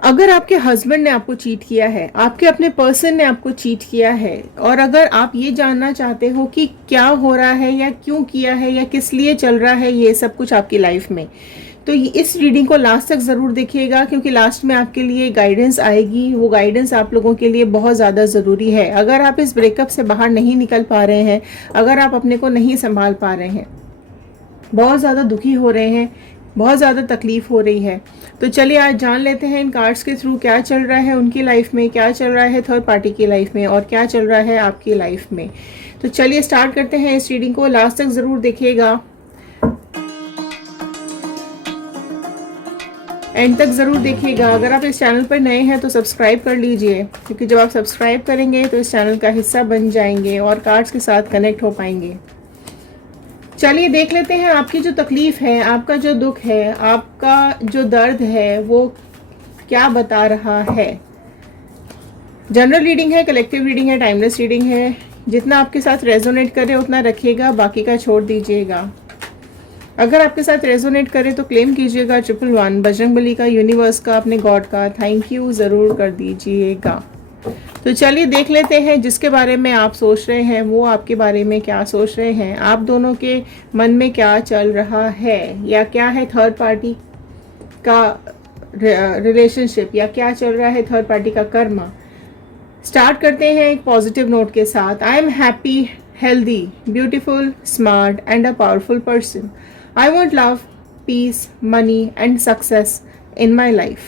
अगर आपके हस्बैंड ने आपको चीट किया है, आपके अपने पर्सन ने आपको चीट किया है, और अगर आप ये जानना चाहते हो कि क्या हो रहा है या क्यों किया है या किस लिए चल रहा है ये सब कुछ आपकी लाइफ में, तो इस रीडिंग को लास्ट तक ज़रूर देखिएगा, क्योंकि लास्ट में आपके लिए गाइडेंस आएगी। वो गाइडेंस आप लोगों के लिए बहुत ज़्यादा ज़रूरी है। अगर आप इस ब्रेकअप से बाहर नहीं निकल पा रहे हैं, अगर आप अपने को नहीं संभाल पा रहे हैं, बहुत ज़्यादा दुखी हो रहे हैं, बहुत ज़्यादा तकलीफ हो रही है, तो चलिए आज जान लेते हैं इन कार्ड्स के थ्रू क्या चल रहा है उनकी लाइफ में, क्या चल रहा है थर्ड पार्टी की लाइफ में, और क्या चल रहा है आपकी लाइफ में। तो चलिए स्टार्ट करते हैं इस रीडिंग को। लास्ट तक ज़रूर देखिएगा, एंड तक ज़रूर देखिएगा। अगर आप इस चैनल पर नए हैं तो सब्सक्राइब कर लीजिए, क्योंकि जब आप सब्सक्राइब करेंगे तो इस चैनल का हिस्सा बन जाएंगे और कार्ड्स के साथ कनेक्ट हो पाएंगे। चलिए देख लेते हैं आपकी जो तकलीफ है, आपका जो दुख है, आपका जो दर्द है, वो क्या बता रहा है। जनरल रीडिंग है, कलेक्टिव रीडिंग है, टाइमलेस रीडिंग है। जितना आपके साथ रेजोनेट करे उतना रखिएगा, बाकी का छोड़ दीजिएगा। अगर आपके साथ रेजोनेट करे तो क्लेम कीजिएगा 111 बजरंगबली का, यूनिवर्स का, अपने गॉड का थैंक यू ज़रूर कर दीजिएगा। तो चलिए देख लेते हैं जिसके बारे में आप सोच रहे हैं वो आपके बारे में क्या सोच रहे हैं, आप दोनों के मन में क्या चल रहा है, या क्या है थर्ड पार्टी का रिलेशनशिप, या क्या चल रहा है थर्ड पार्टी का कर्मा। स्टार्ट करते हैं एक पॉजिटिव नोट के साथ। I am happy, healthy, beautiful, smart and a powerful person. I want love, peace, money and success in my life.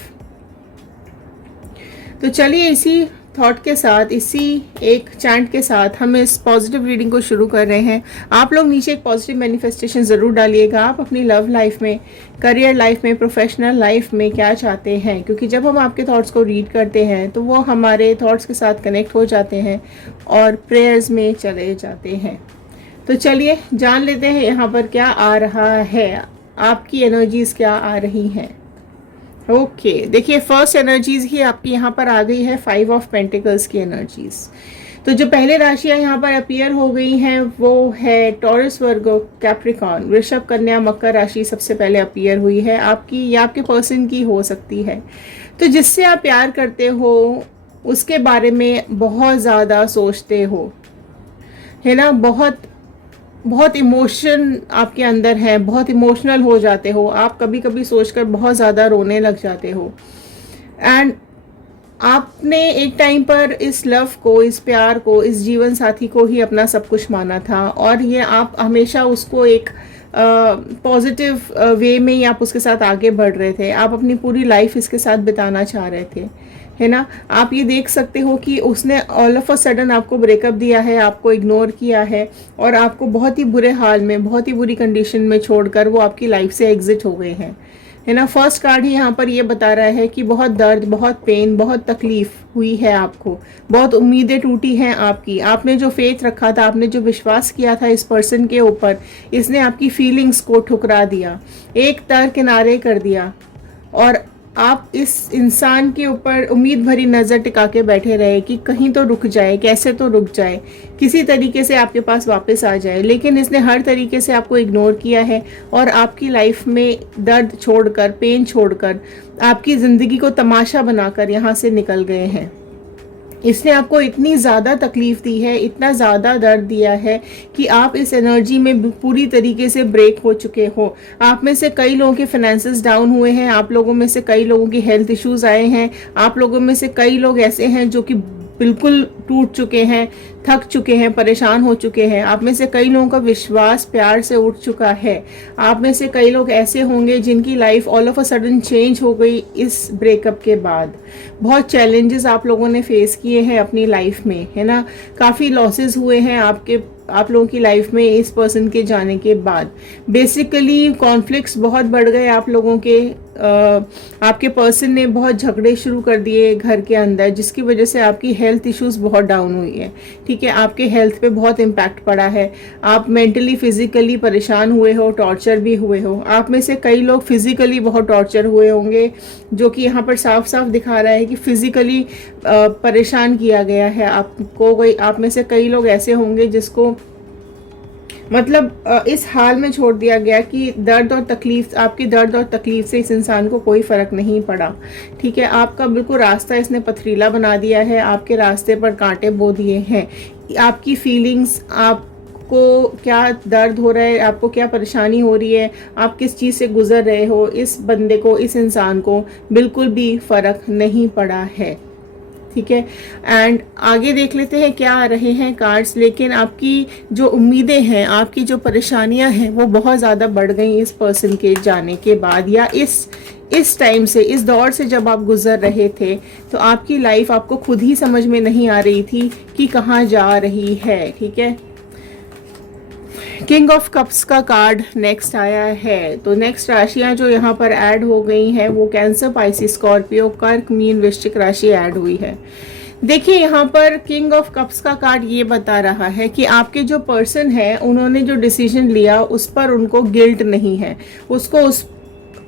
तो चलिए इसी थॉट के साथ, इसी एक चैंट के साथ हम इस पॉजिटिव रीडिंग को शुरू कर रहे हैं। आप लोग नीचे एक पॉजिटिव मैनिफेस्टेशन ज़रूर डालिएगा, आप अपनी लव लाइफ में, करियर लाइफ में, प्रोफेशनल लाइफ में क्या चाहते हैं, क्योंकि जब हम आपके थॉट्स को रीड करते हैं तो वो हमारे थॉट्स के साथ कनेक्ट हो जाते हैं और प्रेयर्स में चले जाते हैं। तो चलिए जान लेते हैं यहाँ पर क्या आ रहा है, आपकी एनर्जीज क्या आ रही हैं। ओके देखिए, फर्स्ट एनर्जीज ही आपकी यहाँ पर आ गई है, 5 ऑफ पेंटिकल्स की एनर्जीज। तो जो पहले राशियाँ यहाँ पर अपीयर हो गई हैं वो है टॉरस, वर्गो, कैप्रिकॉर्न, वृषभ, कन्या, मकर राशि सबसे पहले अपीयर हुई है आपकी, या आपके पर्सन की हो सकती है। तो जिससे आप प्यार करते हो उसके बारे में बहुत ज़्यादा सोचते हो, है ना, बहुत बहुत इमोशन आपके अंदर है, बहुत इमोशनल हो जाते हो आप, कभी कभी सोचकर बहुत ज़्यादा रोने लग जाते हो। एंड आपने एक टाइम पर इस लव को, इस प्यार को, इस जीवन साथी को ही अपना सब कुछ माना था, और ये आप हमेशा उसको एक पॉजिटिव वे में ही आप उसके साथ आगे बढ़ रहे थे, आप अपनी पूरी लाइफ इसके साथ बिताना चाह रहे थे, है ना। आप ये देख सकते हो कि उसने ऑल ऑफ अ सडन आपको ब्रेकअप दिया है, आपको इग्नोर किया है, और आपको बहुत ही बुरे हाल में, बहुत ही बुरी कंडीशन में छोड़कर वो आपकी लाइफ से एग्जिट हो गए हैं, है ना। फर्स्ट कार्ड ही यहाँ पर ये बता रहा है कि बहुत दर्द, बहुत पेन, बहुत तकलीफ हुई है आपको, बहुत उम्मीदें टूटी हैं आपकी, आपने जो फेथ रखा था, आपने जो विश्वास किया था इस पर्सन के ऊपर, इसने आपकी फीलिंग्स को ठुकरा दिया, एक तर किनारे कर दिया, और आप इस इंसान के ऊपर उम्मीद भरी नज़र टिका के बैठे रहे कि कहीं तो रुक जाए, कैसे तो रुक जाए, किसी तरीके से आपके पास वापस आ जाए, लेकिन इसने हर तरीके से आपको इग्नोर किया है और आपकी लाइफ में दर्द छोड़कर, पेन छोड़कर, आपकी ज़िंदगी को तमाशा बनाकर यहाँ से निकल गए हैं। इसने आपको इतनी ज़्यादा तकलीफ दी है, इतना ज़्यादा दर्द दिया है कि आप इस एनर्जी में पूरी तरीके से ब्रेक हो चुके हो। आप में से कई लोगों के फाइनेंसेस डाउन हुए हैं, आप लोगों में से कई लोगों की हेल्थ इश्यूज आए हैं, आप लोगों में से कई लोग ऐसे हैं जो कि बिल्कुल टूट चुके हैं, थक चुके हैं, परेशान हो चुके हैं। आप में से कई लोगों का विश्वास प्यार से उठ चुका है। आप में से कई लोग ऐसे होंगे जिनकी life all of a sudden change हो गई इस ब्रेकअप के बाद। बहुत चैलेंजेस आप लोगों ने फेस किए हैं अपनी लाइफ में, है ना। काफ़ी लॉसेस हुए हैं आप लोगों की लाइफ में इस पर्सन के जाने के बाद। बेसिकली कॉन्फ्लिक्ट्स बहुत बढ़ गए आप लोगों के, आपके पर्सन ने बहुत झगड़े शुरू कर दिए घर के अंदर, जिसकी वजह से आपकी हेल्थ इश्यूज बहुत डाउन हुई है, ठीक है। आपके हेल्थ पे बहुत इम्पैक्ट पड़ा है, आप मेंटली फिजिकली परेशान हुए हो, टॉर्चर भी हुए हो। आप में से कई लोग फिजिकली बहुत टॉर्चर हुए होंगे, जो कि यहाँ पर साफ साफ दिखा रहा है कि फिजिकली परेशान किया गया है आपको। आप में से कई लोग ऐसे होंगे जिसको मतलब इस हाल में छोड़ दिया गया कि दर्द और तकलीफ, आपकी दर्द और तकलीफ से इस इंसान को कोई फ़र्क नहीं पड़ा। ठीक है, आपका बिल्कुल रास्ता इसने पथरीला बना दिया है, आपके रास्ते पर कांटे बो दिए हैं। आपकी फीलिंग्स, आपको क्या दर्द हो रहा है, आपको क्या परेशानी हो रही है, आप किस चीज़ से गुजर रहे हो, इस बंदे को, इस इंसान को बिल्कुल भी फ़र्क नहीं पड़ा है। ठीक है, एंड आगे देख लेते हैं क्या आ रहे हैं कार्ड्स। लेकिन आपकी जो उम्मीदें हैं, आपकी जो परेशानियां हैं, वो बहुत ज़्यादा बढ़ गई इस पर्सन के जाने के बाद, या इस टाइम से, इस दौर से जब आप गुजर रहे थे, तो आपकी लाइफ आपको खुद ही समझ में नहीं आ रही थी कि कहाँ जा रही है। ठीक है, किंग ऑफ कप्स का कार्ड नेक्स्ट आया है। तो नेक्स्ट राशियां जो यहाँ पर ऐड हो गई हैं वो कैंसर, पाइसिस, स्कॉर्पियो, कर्क, मीन, वृश्चिक राशि ऐड हुई है। देखिए, यहाँ पर किंग ऑफ कप्स का कार्ड ये बता रहा है कि आपके जो पर्सन है, उन्होंने जो डिसीजन लिया उस पर उनको गिल्ट नहीं है, उसको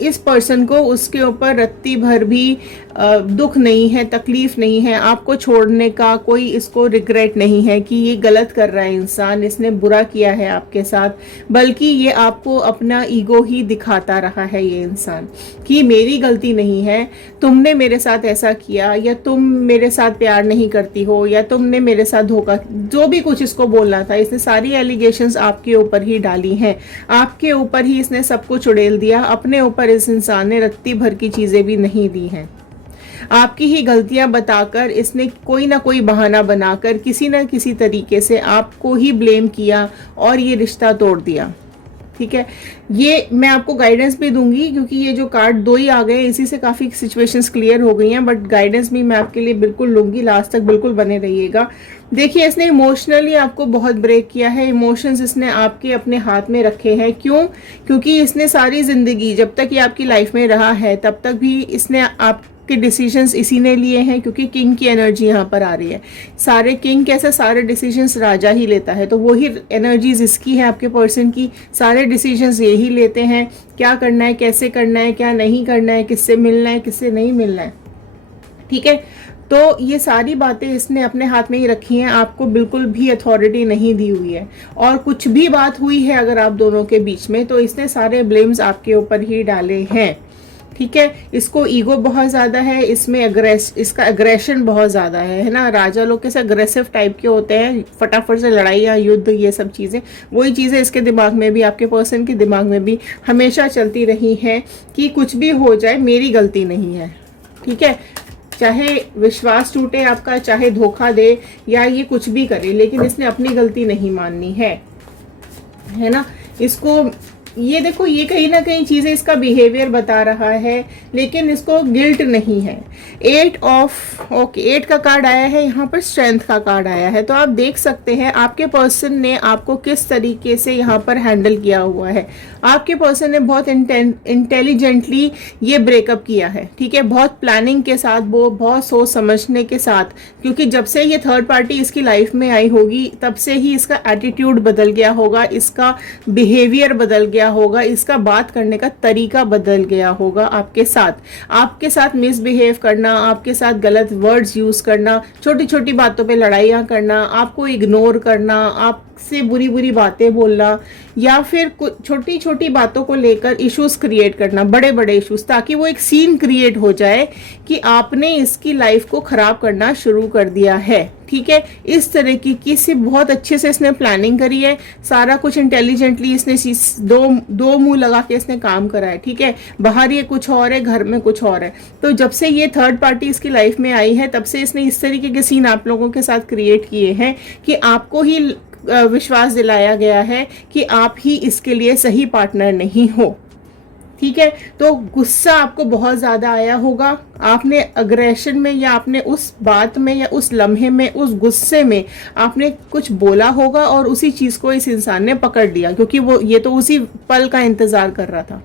इस पर्सन को उसके ऊपर रत्ती भर भी दुख नहीं है, तकलीफ नहीं है, आपको छोड़ने का कोई इसको रिग्रेट नहीं है कि ये गलत कर रहा है इंसान, इसने बुरा किया है आपके साथ, बल्कि ये आपको अपना ईगो ही दिखाता रहा है ये इंसान कि मेरी गलती नहीं है, तुमने मेरे साथ ऐसा किया, या तुम मेरे साथ प्यार नहीं करती हो, या तुमने मेरे साथ धोखा, जो भी कुछ इसको बोलना था, इसने सारी एलिगेशंस आपके ऊपर ही डाली हैं, आपके ऊपर ही इसने सब कुछ उड़ेल दिया, अपने ऊपर इस इंसान ने रत्ती भर की चीजें भी नहीं दी हैं। आपकी ही गलतियां बताकर इसने कोई ना कोई बहाना बनाकर किसी न किसी तरीके से आपको ही ब्लेम किया और ये रिश्ता तोड़ दिया। ठीक है, ये मैं आपको गाइडेंस भी दूंगी क्योंकि ये जो कार्ड दो ही आ गए, इसी से काफ़ी सिचुएशंस क्लियर हो गई हैं, बट गाइडेंस भी मैं आपके लिए बिल्कुल लूंगी, लास्ट तक बिल्कुल बने रहिएगा। देखिए, इसने इमोशनली आपको बहुत ब्रेक किया है, इमोशंस इसने आपके अपने हाथ में रखे हैं। क्यों? क्योंकि इसने सारी ज़िंदगी, जब तक ये आपकी लाइफ में रहा है, तब तक भी इसने आपके डिसीजंस इसी ने लिए हैं, क्योंकि किंग की एनर्जी यहाँ पर आ रही है। सारे किंग कैसे, सारे डिसीजंस राजा ही लेता है, तो वही एनर्जीज इसकी है, आपके पर्सन की, सारे डिसीजंस यही लेते हैं, क्या करना है, कैसे करना है, क्या नहीं करना है, किससे मिलना है, किससे नहीं मिलना है। ठीक है, तो ये सारी बातें इसने अपने हाथ में ही रखी हैं, आपको बिल्कुल भी अथॉरिटी नहीं दी हुई है, और कुछ भी बात हुई है अगर आप दोनों के बीच में, तो इसने सारे ब्लेम्स आपके ऊपर ही डाले हैं। ठीक है, इसको ईगो बहुत ज़्यादा है, इसमें इसका अग्रेशन बहुत ज़्यादा है ना। राजा लोग कैसे अग्रेसिव टाइप के होते हैं, फटाफट से लड़ाई या युद्ध, ये सब चीज़ें, वही चीज़ें इसके दिमाग में भी, आपके पर्सन के दिमाग में भी हमेशा चलती रही हैं कि कुछ भी हो जाए मेरी गलती नहीं है। ठीक है, चाहे विश्वास टूटे आपका, चाहे धोखा दे या ये कुछ भी करे, लेकिन इसने अपनी गलती नहीं माननी है ना। इसको ये देखो, ये कहीं ना कहीं चीज़ें इसका बिहेवियर बता रहा है, लेकिन इसको गिल्ट नहीं है। 8 का कार्ड आया है यहाँ पर, स्ट्रेंथ का कार्ड आया है। तो आप देख सकते हैं आपके पर्सन ने आपको किस तरीके से यहाँ पर हैंडल किया हुआ है। आपके पर्सन ने बहुत इंटेलिजेंटली ये ब्रेकअप किया है। ठीक है, बहुत प्लानिंग के साथ, वो बहुत सोच समझने के साथ, क्योंकि जब से ये थर्ड पार्टी इसकी लाइफ में आई होगी, तब से ही इसका एटीट्यूड बदल गया होगा, इसका बिहेवियर बदल गया होगा, इसका बात करने का तरीका बदल गया होगा। आपके साथ मिसबिहेव करना, आपके साथ गलत वर्ड्स यूज करना, छोटी छोटी बातों पे लड़ाइयाँ करना, आपको इग्नोर करना, आपसे बुरी बुरी बातें बोलना, या फिर छोटी छोटी बातों को लेकर इश्यूज क्रिएट करना, बड़े बड़े इश्यूज, ताकि वो एक सीन क्रिएट हो जाए कि आपने इसकी लाइफ को खराब करना शुरू कर दिया है। ठीक है, इस तरह की किसी बहुत अच्छे से इसने प्लानिंग करी है, सारा कुछ इंटेलिजेंटली इसने दो मुंह लगा के इसने काम करा है। ठीक है, बाहर ये कुछ और है, घर में कुछ और है। तो जब से ये थर्ड पार्टी इसकी लाइफ में आई है, तब से इसने इस तरीके के सीन आप लोगों के साथ क्रिएट किए हैं कि आपको ही विश्वास दिलाया गया है कि आप ही इसके लिए सही पार्टनर नहीं हो। ठीक है, तो गुस्सा आपको बहुत ज़्यादा आया होगा, आपने अग्रेशन में, या आपने उस बात में, या उस लम्हे में, उस गुस्से में आपने कुछ बोला होगा, और उसी चीज़ को इस इंसान ने पकड़ लिया, क्योंकि वो ये तो उसी पल का इंतज़ार कर रहा था।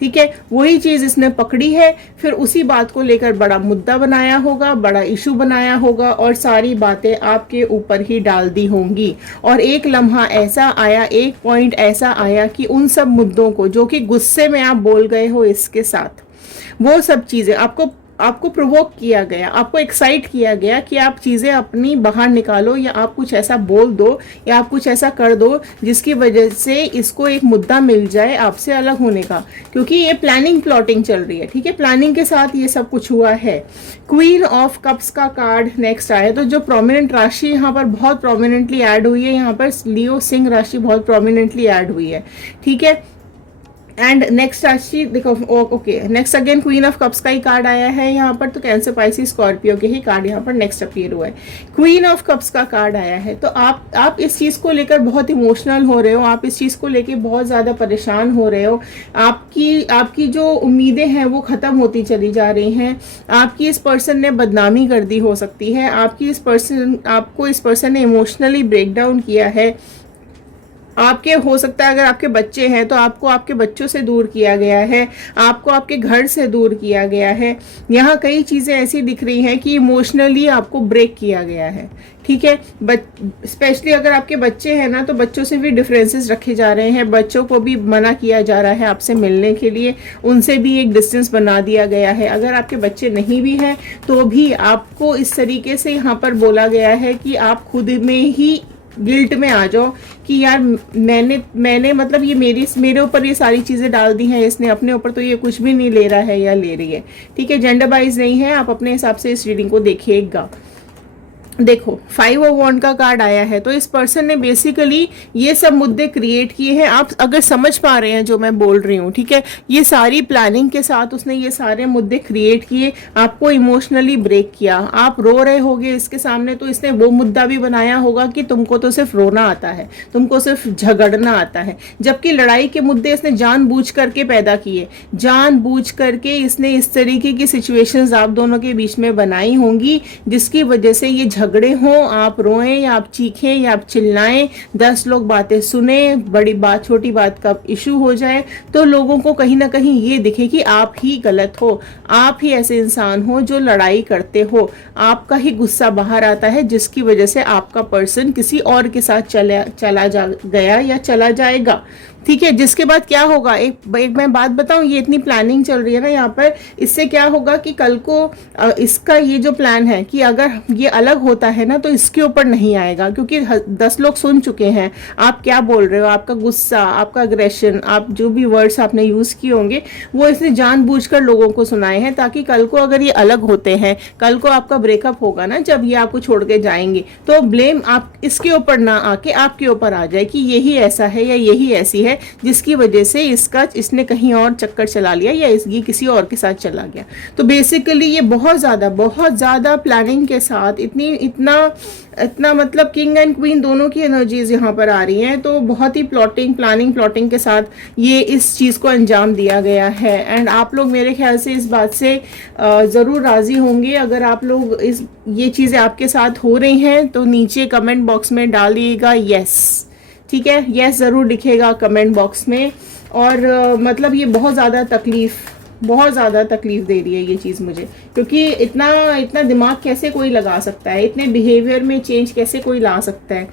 ठीक है, वही चीज़ इसने पकड़ी है, फिर उसी बात को लेकर बड़ा मुद्दा बनाया होगा, बड़ा इशू बनाया होगा, और सारी बातें आपके ऊपर ही डाल दी होंगी। और एक लम्हा ऐसा आया, एक पॉइंट ऐसा आया कि उन सब मुद्दों को, जो कि गुस्से में आप बोल गए हो इसके साथ, वो सब चीज़ें आपको आपको प्रोवोक किया गया, आपको एक्साइट किया गया कि आप चीज़ें अपनी बाहर निकालो, या आप कुछ ऐसा बोल दो, या आप कुछ ऐसा कर दो जिसकी वजह से इसको एक मुद्दा मिल जाए आपसे अलग होने का, क्योंकि ये प्लानिंग प्लॉटिंग चल रही है। ठीक है, प्लानिंग के साथ ये सब कुछ हुआ है। क्वीन ऑफ कप्स का कार्ड नेक्स्ट आया, तो जो प्रोमिनेंट राशि यहाँ पर बहुत प्रोमिनेंटली ऐड हुई है, यहाँ पर लियो सिंह राशि बहुत प्रोमिनेंटली ऐड हुई है। ठीक है, एंड नेक्स्ट राशि देखो, okay, next again queen of cups का ही कार्ड आया है यहाँ पर, तो कैंसर, पाइसिस, स्कॉर्पियो के ही कार्ड यहाँ पर नेक्स्ट अपीयर हुआ है। क्वीन ऑफ कप्स का कार्ड आया है, तो आप इस चीज़ को लेकर बहुत इमोशनल हो रहे हो, आप इस चीज़ को लेकर बहुत ज़्यादा परेशान हो रहे हो। आपकी जो उम्मीदें हैं वो ख़त्म होती चली जा रही हैं। आपकी इस पर्सन ने बदनामी कर दी हो सकती है, आपको इस पर्सन ने इमोशनली ब्रेक डाउन किया है। आपके हो सकता है अगर आपके बच्चे हैं तो आपको आपके बच्चों से दूर किया गया है, आपको आपके घर से दूर किया गया है। यहाँ कई चीज़ें ऐसी दिख रही हैं कि इमोशनली आपको ब्रेक किया गया है। ठीक है, स्पेशली अगर आपके बच्चे हैं ना, तो बच्चों से भी डिफरेंसेस रखे जा रहे हैं, बच्चों को भी मना किया जा रहा है आपसे मिलने के लिए, उनसे भी एक डिस्टेंस बना दिया गया है। अगर आपके बच्चे नहीं भी हैं तो भी आपको इस तरीके से यहाँ पर बोला गया है कि आप खुद में ही गिल्ट में आ जाओ कि यार मैंने मतलब ये मेरे ऊपर ये सारी चीज़ें डाल दी हैं इसने, अपने ऊपर तो ये कुछ भी नहीं ले रहा है या ले रही है। ठीक है, जेंडर वाइज नहीं है, आप अपने हिसाब से इस रीडिंग को देखिएगा। देखो 5 ऑफ वॉन्ड का कार्ड आया है, तो इस पर्सन ने बेसिकली ये सब मुद्दे क्रिएट किए हैं। आप अगर समझ पा रहे हैं जो मैं बोल रही हूँ, ठीक है, ये सारी प्लानिंग के साथ उसने ये सारे मुद्दे क्रिएट किए, आपको इमोशनली ब्रेक किया। आप रो रहे होगे इसके सामने, तो इसने वो मुद्दा भी बनाया होगा कि तुमको तो सिर्फ रोना आता है, तुमको सिर्फ झगड़ना आता है, जबकि लड़ाई के मुद्दे इसने जानबूझ करके पैदा किए, जानबूझ करके इसने इस तरीके की सिचुएशंस आप दोनों के बीच में बनाई होंगी जिसकी वजह से ये झगड़े हों, आप रोएं या आप चीखें या आप चिल्लाएं, 10 लोग बातें सुने, बड़ी बात छोटी बात का इशू हो जाए, तो लोगों को कहीं ना कहीं ये दिखे कि आप ही गलत हो, आप ही ऐसे इंसान हो जो लड़ाई करते हो, आपका ही गुस्सा बाहर आता है जिसकी वजह से आपका पर्सन किसी और के साथ चला गया या चला जाएगा। ठीक है, जिसके बाद क्या होगा, एक मैं बात बताऊं, ये इतनी प्लानिंग चल रही है ना यहाँ पर, इससे क्या होगा कि कल को इसका ये जो प्लान है कि अगर ये अलग होता है ना तो इसके ऊपर नहीं आएगा, क्योंकि 10 लोग सुन चुके हैं आप क्या बोल रहे हो, आपका गुस्सा, आपका अग्रेशन, आप जो भी वर्ड्स आपने यूज़ किए होंगे वो इसने जानबूझकर लोगों को सुनाए हैं, ताकि कल को अगर ये अलग होते हैं, कल को आपका ब्रेकअप होगा ना, जब ये आपको छोड़ के जाएंगे, तो ब्लेम आप इसके ऊपर ना आके आपके ऊपर आ जाए कि यही ऐसा है या यही ऐसी है जिसकी वजह से इसने कहीं और चक्कर चला लिया या ये किसी और के साथ चला गया। तो बेसिकली ये बहुत ज़्यादा प्लानिंग के साथ इतना मतलब किंग एंड क्वीन दोनों की एनर्जीज यहाँ पर आ रही हैं, तो बहुत ही प्लॉटिंग के साथ ये इस चीज़ को अंजाम दिया गया है। एंड आप लोग मेरे ख्याल से इस बात से ज़रूर राज़ी होंगे। अगर आप लोग ये चीज़ें आपके साथ हो रही हैं तो नीचे कमेंट बॉक्स में डालिएगा यस। ठीक है, यस ज़रूर दिखेगा कमेंट बॉक्स में। और मतलब ये बहुत ज़्यादा तकलीफ दे रही है ये चीज़ मुझे, क्योंकि इतना दिमाग कैसे कोई लगा सकता है, इतने बिहेवियर में चेंज कैसे कोई ला सकता है।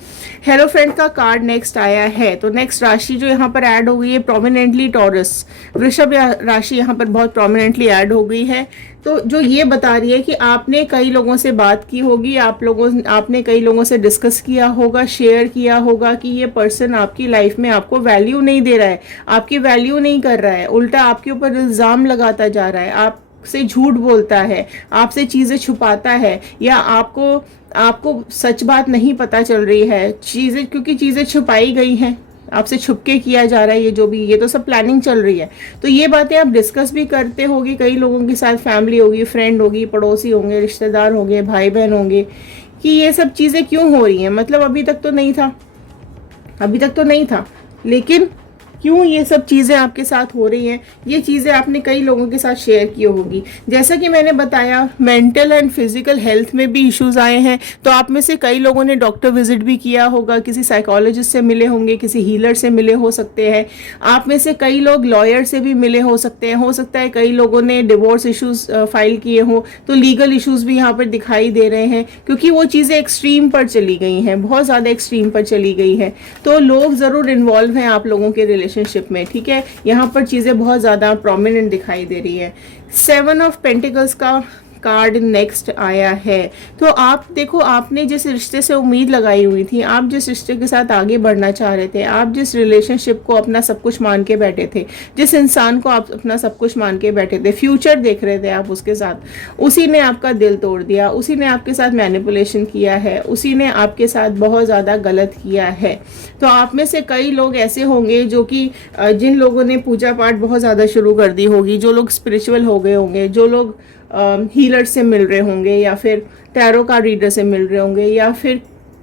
हेरोफ्रेंट का कार्ड नेक्स्ट आया है, तो नेक्स्ट राशि जो यहाँ पर ऐड हो गई है प्रोमिनेंटली टॉरस, वृषभ राशि यहाँ पर बहुत प्रोमिनेंटली ऐड हो गई है। तो जो ये बता रही है कि आपने कई लोगों से बात की होगी, आपने कई लोगों से डिस्कस किया होगा, शेयर किया होगा कि ये पर्सन आपकी लाइफ में आपको वैल्यू नहीं दे रहा है, आपकी वैल्यू नहीं कर रहा है, उल्टा आपके ऊपर इल्ज़ाम लगाता जा रहा है, आपसे झूठ बोलता है, आपसे चीज़ें छुपाता है, या आपको सच बात नहीं पता चल रही है, क्योंकि चीज़ें छुपाई गई हैं, आपसे छुपके किया जा रहा है, ये तो सब प्लानिंग चल रही है। तो ये बातें आप डिस्कस भी करते होगी कई लोगों के साथ, फैमिली होगी, फ्रेंड होगी, पड़ोसी होंगे, रिश्तेदार होंगे, भाई बहन होंगे, कि ये सब चीज़ें क्यों हो रही हैं, मतलब अभी तक तो नहीं था, लेकिन क्यों ये सब चीज़ें आपके साथ हो रही हैं, ये चीज़ें आपने कई लोगों के साथ शेयर की होगी। जैसा कि मैंने बताया, मेंटल एंड फिजिकल हेल्थ में भी इश्यूज आए हैं, तो आप में से कई लोगों ने डॉक्टर विजिट भी किया होगा, किसी साइकोलॉजिस्ट से मिले होंगे, किसी हीलर से मिले हो सकते हैं, आप में से कई लोग लॉयर से भी मिले हो सकते हैं, हो सकता है कई लोगों ने डिवोर्स इशूज़ फाइल किए हों, तो लीगल इशूज़ भी यहाँ पर दिखाई दे रहे हैं, क्योंकि वो चीज़ें एक्सट्रीम पर चली गई हैं, बहुत ज़्यादा एक्सट्रीम पर चली गई हैं। तो लोग ज़रूर इन्वॉल्व हैं आप लोगों के रिलेशन रिलेशनशिप में, ठीक है। यहाँ पर चीज़ें बहुत ज़्यादा प्रोमिनेंट दिखाई दे रही है। 7 ऑफ पेंटिकल्स का कार्ड नेक्स्ट आया है। तो आप देखो, आपने जिस रिश्ते से उम्मीद लगाई हुई थी, आप जिस रिश्ते के साथ आगे बढ़ना चाह रहे थे, आप जिस रिलेशनशिप को अपना सब कुछ मान के बैठे थे, जिस इंसान को आप अपना सब कुछ मान के बैठे थे, फ्यूचर देख रहे थे आप उसके साथ, उसी ने आपका दिल तोड़ दिया, उसी ने आपके साथ मैनिपुलेशन किया है, उसी ने आपके साथ बहुत ज़्यादा गलत किया है। तो आप में से कई लोग ऐसे होंगे जो कि जिन लोगों ने पूजा पाठ बहुत ज़्यादा शुरू कर दी होगी, जो लोग स्पिरिचुअल हो गए होंगे, जो लोग हीलर से मिल रहे होंगे, या फिर टैरो कार्ड रीडर से मिल रहे होंगे, या फिर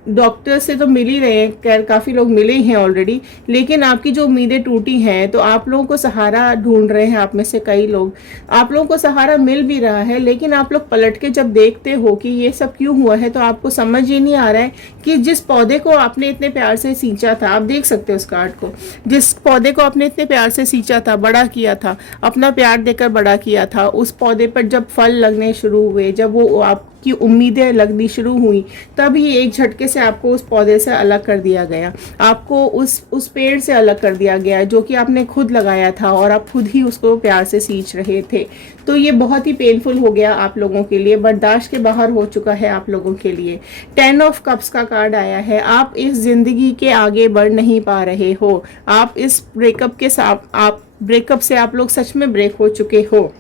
डॉक्टर से तो मिल ही रहे हैं, खैर काफ़ी लोग मिले ही हैं ऑलरेडी, लेकिन आपकी जो उम्मीदें टूटी हैं, तो आप लोगों को सहारा ढूंढ रहे हैं। आप में से कई लोग, आप लोगों को सहारा मिल भी रहा है, लेकिन आप लोग पलट के जब देखते हो कि ये सब क्यों हुआ है, तो आपको समझ ही नहीं आ रहा है कि जिस पौधे को आपने इतने प्यार से सींचा था, आप देख सकते हो उस कार्ड को, जिस पौधे को आपने इतने प्यार से सींचा था, बड़ा किया था, अपना प्यार देकर बड़ा किया था, उस पौधे पर जब फल लगने शुरू हुए, जब वो आपकी उम्मीदें लगनी शुरू हुई, तभी एक झटके से आपको उस पौधे से अलग कर दिया गया, आपको उस पेड़ से अलग कर दिया गया जो कि आपने खुद लगाया था और आप खुद ही उसको प्यार से सींच रहे थे। तो ये बहुत ही पेनफुल हो गया आप लोगों के लिए, बर्दाश्त के बाहर हो चुका है आप लोगों के लिए। 10 ऑफ कप्स का कार्ड आया है। आप इस जिंदगी के आगे बढ़ नहीं पा रहे हो, आप इस ब्रेकअप के साथ, आप ब्रेकअप से आप लोग सच में ब्रेक हो चुके हो,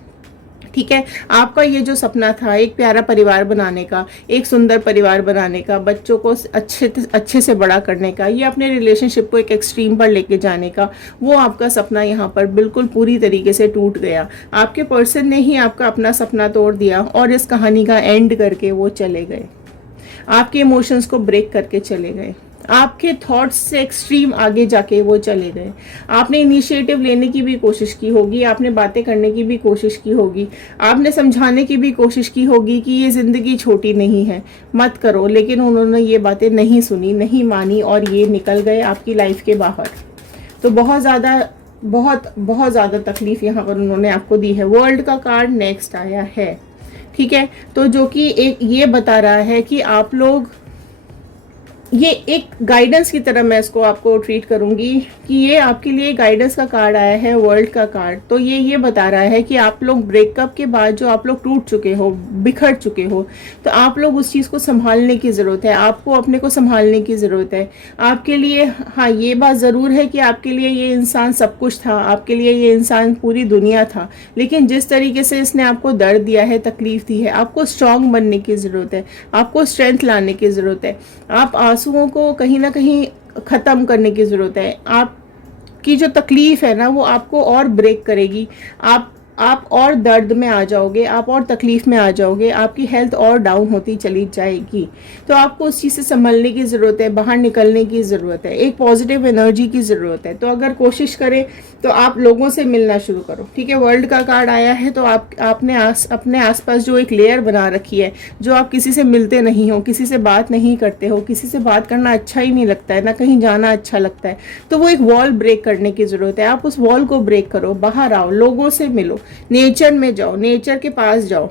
ठीक है। आपका ये जो सपना था एक प्यारा परिवार बनाने का, एक सुंदर परिवार बनाने का, बच्चों को अच्छे से बड़ा करने का, ये अपने रिलेशनशिप को एक एक्सट्रीम पर लेके जाने का, वो आपका सपना यहाँ पर बिल्कुल पूरी तरीके से टूट गया। आपके पर्सन ने ही आपका अपना सपना तोड़ दिया और इस कहानी का एंड करके वो चले गए, आपके इमोशंस को ब्रेक करके चले गए, आपके थॉट्स से एक्सट्रीम आगे जाके वो चले गए। आपने इनिशिएटिव लेने की भी कोशिश की होगी, आपने बातें करने की भी कोशिश की होगी, आपने समझाने की भी कोशिश की होगी कि ये ज़िंदगी छोटी नहीं है, मत करो, लेकिन उन्होंने ये बातें नहीं सुनी, नहीं मानी और ये निकल गए आपकी लाइफ के बाहर। तो बहुत ज़्यादा तकलीफ यहाँ पर उन्होंने आपको दी है। वर्ल्ड का कार्ड नेक्स्ट आया है, ठीक है। तो जो कि एक ये बता रहा है कि आप लोग, ये एक गाइडेंस की तरह मैं इसको आपको ट्रीट करूंगी कि ये आपके लिए गाइडेंस का कार्ड आया है, वर्ल्ड का कार्ड। तो ये बता रहा है कि आप लोग ब्रेकअप के बाद जो आप लोग टूट चुके हो, बिखर चुके हो, तो आप लोग उस चीज़ को संभालने की ज़रूरत है, आपको अपने को संभालने की ज़रूरत है। आपके लिए, हाँ, ये बात ज़रूर है कि आपके लिए ये इंसान सब कुछ था, आपके लिए ये इंसान पूरी दुनिया था, लेकिन जिस तरीके से इसने आपको दर्द दिया है, तकलीफ दी है, आपको स्ट्रांग बनने की ज़रूरत है, आपको स्ट्रेंथ लाने की ज़रूरत है। आप आंसुओं को कहीं ना कहीं ख़त्म करने की ज़रूरत है। आपकी जो तकलीफ़ है ना, वो आपको और ब्रेक करेगी, आप और दर्द में आ जाओगे, आप और तकलीफ़ में आ जाओगे, आपकी हेल्थ और डाउन होती चली जाएगी। तो आपको उस चीज़ से संभलने की ज़रूरत है, बाहर निकलने की ज़रूरत है, एक पॉजिटिव एनर्जी की ज़रूरत है। तो अगर कोशिश करें तो आप लोगों से मिलना शुरू करो, ठीक है। वर्ल्ड का कार्ड आया है, तो आपने अपने आसपास जो एक लेयर बना रखी है, जो आप किसी से मिलते नहीं हो, किसी से बात नहीं करते हो, किसी से बात करना अच्छा ही नहीं लगता है, ना कहीं जाना अच्छा लगता है, तो वो एक वॉल ब्रेक करने की ज़रूरत है। आप उस वॉल को ब्रेक करो, बाहर आओ, लोगों से मिलो, नेचर में जाओ, नेचर के पास जाओ,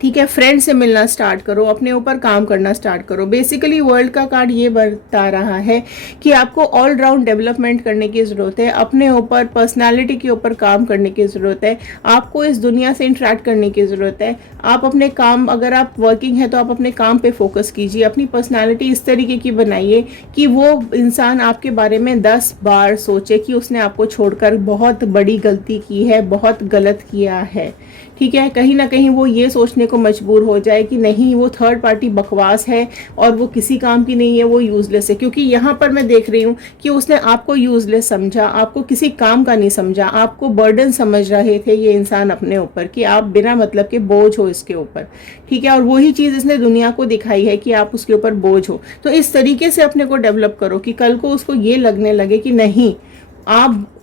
ठीक है। फ्रेंड से मिलना स्टार्ट करो, अपने ऊपर काम करना स्टार्ट करो। बेसिकली वर्ल्ड का कार्ड ये बता रहा है कि आपको ऑल राउंड डेवलपमेंट करने की ज़रूरत है, अपने ऊपर, पर्सनालिटी के ऊपर काम करने की ज़रूरत है, आपको इस दुनिया से इंटरेक्ट करने की ज़रूरत है। आप अपने काम, अगर आप वर्किंग है तो आप अपने काम पे फोकस कीजिए, अपनी पर्सनालिटी इस तरीके की बनाइए कि वो इंसान आपके बारे में 10 बार सोचे कि उसने आपको छोड़कर बहुत बड़ी गलती की है, बहुत गलत किया है, ठीक है। कहीं ना कहीं वो ये सोचने को मजबूर हो जाए कि नहीं, वो थर्ड पार्टी बकवास है और वो किसी काम की नहीं है, वो यूजलेस है। क्योंकि यहाँ पर मैं देख रही हूँ कि उसने आपको यूजलेस समझा, आपको किसी काम का नहीं समझा, आपको बर्डन समझ रहे थे ये इंसान अपने ऊपर, कि आप बिना मतलब के बोझ हो इसके ऊपर, ठीक है। और वही चीज़ इसने दुनिया को दिखाई है कि आप उसके ऊपर बोझ हो। तो इस तरीके से अपने को डेवलप करो कि कल को उसको ये लगने लगे कि नहीं,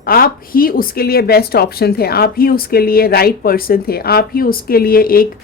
आप ही उसके लिए बेस्ट ऑप्शन थे, आप ही उसके लिए राइट पर्सन थे, आप ही उसके लिए एक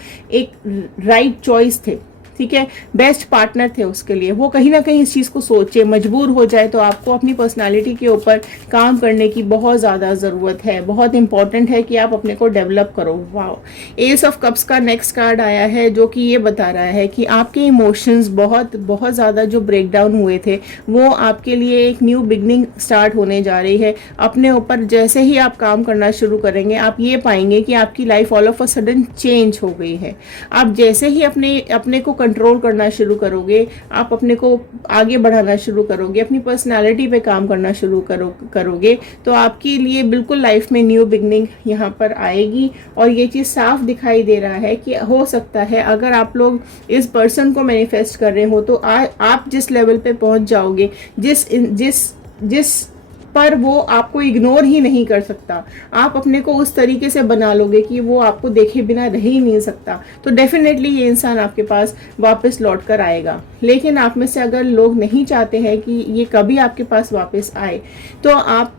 राइट चॉइस थे, ठीक है, बेस्ट पार्टनर थे उसके लिए। वो कहीं ना कहीं इस चीज़ को सोचे, मजबूर हो जाए, तो आपको अपनी पर्सनालिटी के ऊपर काम करने की बहुत ज़्यादा ज़रूरत है। बहुत इंपॉर्टेंट है कि आप अपने को डेवलप करो। वाह, एस ऑफ कप्स का नेक्स्ट कार्ड आया है जो कि ये बता रहा है कि आपके इमोशंस बहुत बहुत ज़्यादा जो ब्रेक डाउन हुए थे, वो आपके लिए एक न्यू बिगनिंग स्टार्ट होने जा रही है। अपने ऊपर जैसे ही आप काम करना शुरू करेंगे, आप ये पाएंगे कि आपकी life all of a sudden change हो गई है। आप जैसे ही अपने को कंट्रोल करना शुरू करोगे, आप अपने को आगे बढ़ाना शुरू करोगे, अपनी पर्सनालिटी पे काम करना शुरू करोगे, तो आपके लिए बिल्कुल लाइफ में न्यू बिगनिंग यहाँ पर आएगी। और ये चीज़ साफ दिखाई दे रहा है कि हो सकता है अगर आप लोग इस पर्सन को मैनिफेस्ट कर रहे हो, तो आप जिस लेवल पे पहुंच जाओगे, जिस पर वो आपको इग्नोर ही नहीं कर सकता, आप अपने को उस तरीके से बना लोगे कि वो आपको देखे बिना रह ही नहीं सकता, तो डेफिनेटली ये इंसान आपके पास वापस लौट कर आएगा। लेकिन आप में से अगर लोग नहीं चाहते हैं कि ये कभी आपके पास वापस आए, तो आप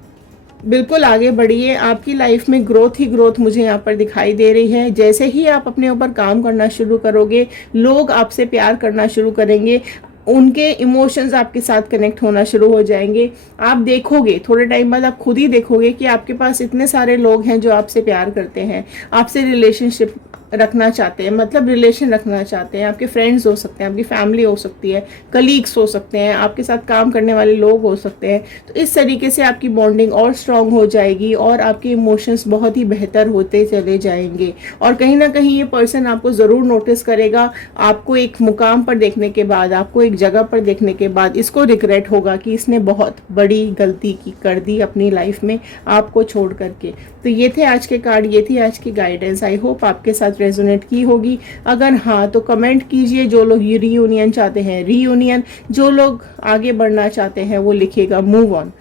बिल्कुल आगे बढ़िए। आपकी लाइफ में ग्रोथ ही ग्रोथ मुझे यहाँ पर दिखाई दे रही है। जैसे ही आप अपने ऊपर काम करना शुरू करोगे, लोग आपसे प्यार करना शुरू करेंगे, उनके इमोशंस आपके साथ कनेक्ट होना शुरू हो जाएंगे। आप देखोगे, थोड़े टाइम बाद आप खुद ही देखोगे कि आपके पास इतने सारे लोग हैं जो आपसे प्यार करते हैं, आपसे रिलेशनशिप रखना चाहते हैं, मतलब रिलेशन रखना चाहते हैं। आपके फ्रेंड्स हो सकते हैं, आपकी फैमिली हो सकती है, कलीग्स हो सकते हैं, आपके साथ काम करने वाले लोग हो सकते हैं। तो इस तरीके से आपकी बॉन्डिंग और स्ट्रांग हो जाएगी और आपके इमोशंस बहुत ही बेहतर होते चले जाएंगे। और कहीं ना कहीं ये पर्सन आपको ज़रूर नोटिस करेगा। आपको एक मुकाम पर देखने के बाद, आपको एक जगह पर देखने के बाद इसको रिग्रेट होगा कि इसने बहुत बड़ी गलती कर दी अपनी लाइफ में आपको छोड़ करके। तो ये थे आज के कार्ड, ये थी आज की गाइडेंस। आई होप आपके साथ रेजोनेट की होगी। अगर हाँ, तो कमेंट कीजिए। जो लोग ये रीयूनियन चाहते हैं, रीयूनियन, जो लोग आगे बढ़ना चाहते हैं, वो लिखिएगा मूव ऑन।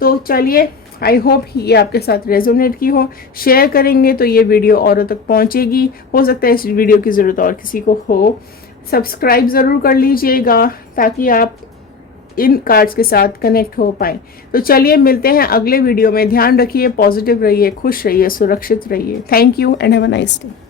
तो चलिए, आई होप ये आपके साथ रेजोनेट की हो। शेयर करेंगे तो ये वीडियो औरों तक पहुंचेगी। हो सकता है इस वीडियो की ज़रूरत और किसी को हो। सब्सक्राइब ज़रूर कर लीजिएगा ताकि आप इन कार्ड्स के साथ कनेक्ट हो पाए। तो चलिए, मिलते हैं अगले वीडियो में। ध्यान रखिए, पॉजिटिव रहिए, खुश रहिए, सुरक्षित रहिए। Thank you and have a nice day.